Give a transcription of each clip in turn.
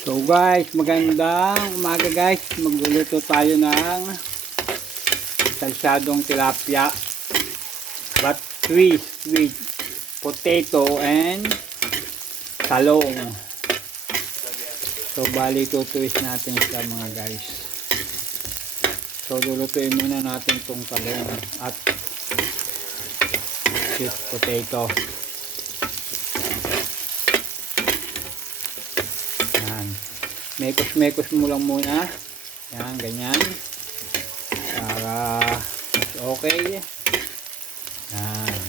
So guys, magandang umaga guys. Magluluto tayo ng salsadong tilapia but twist with potato and talong. So bali twist natin siya mga guys. So lulutuin muna natin tong talong at sweet potato. Mekos-mekos mo lang muna. Yan, ganyan. Para mas okay. Yan.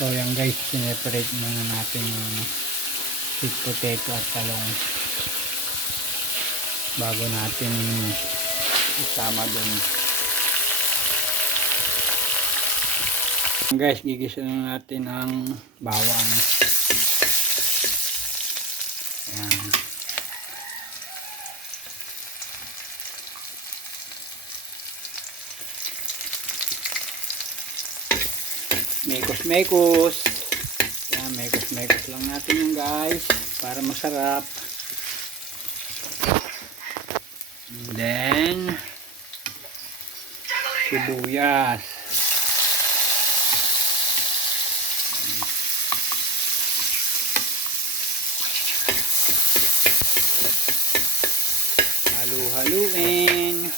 So, yan guys, sineparate muna natin yung sweet potato at talong bago natin isama dun. Guys, gigisa na natin ang bawang. Ayan. Mekos-mekos. Ayan, mekos-mekos lang natin yung guys para masarap. And then sibuyas. Halu-haluin.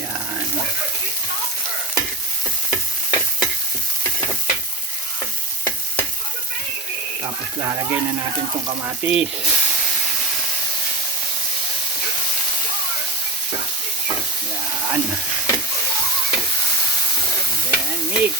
Yan. Tapos lalagay na natin itong kamatis. Yan. And then mix.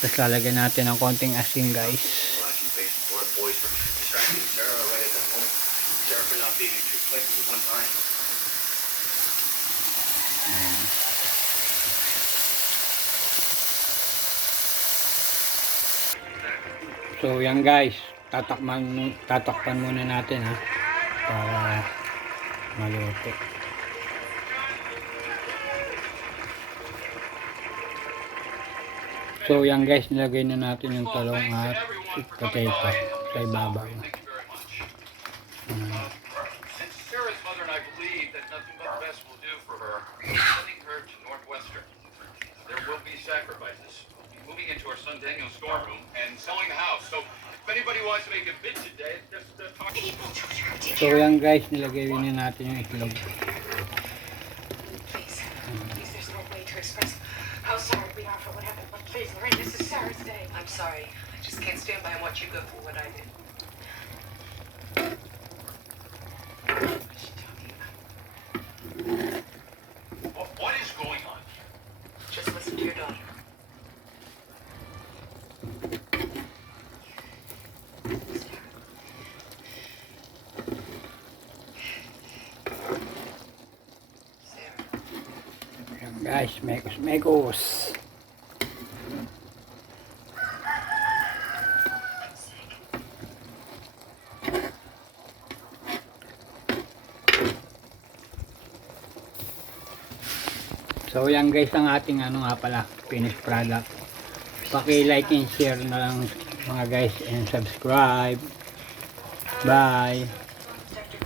Tapos lalagyan natin ng konting asin guys. So yan guys, tatakpan muna natin ha para maluto. So yan guys, nilagay na natin yung talong at sweet potato sa ibabaw. Into our son Daniel's storeroom and selling the house. So if anybody wants to make a bid today, just talk. So yan guys, nilagay na natin yung itlog. Please, there's no way to express how sorry we are for what happened. But please, Lorraine, this is Sarah's day. I'm sorry. I just can't stand by and watch you go through what I did. What is she talking about? What is going on? Just listen to your daughter. Guys, mekos-mekos. So yan guys ang ating finished product. Paki-like and share na lang mga guys and subscribe. Bye.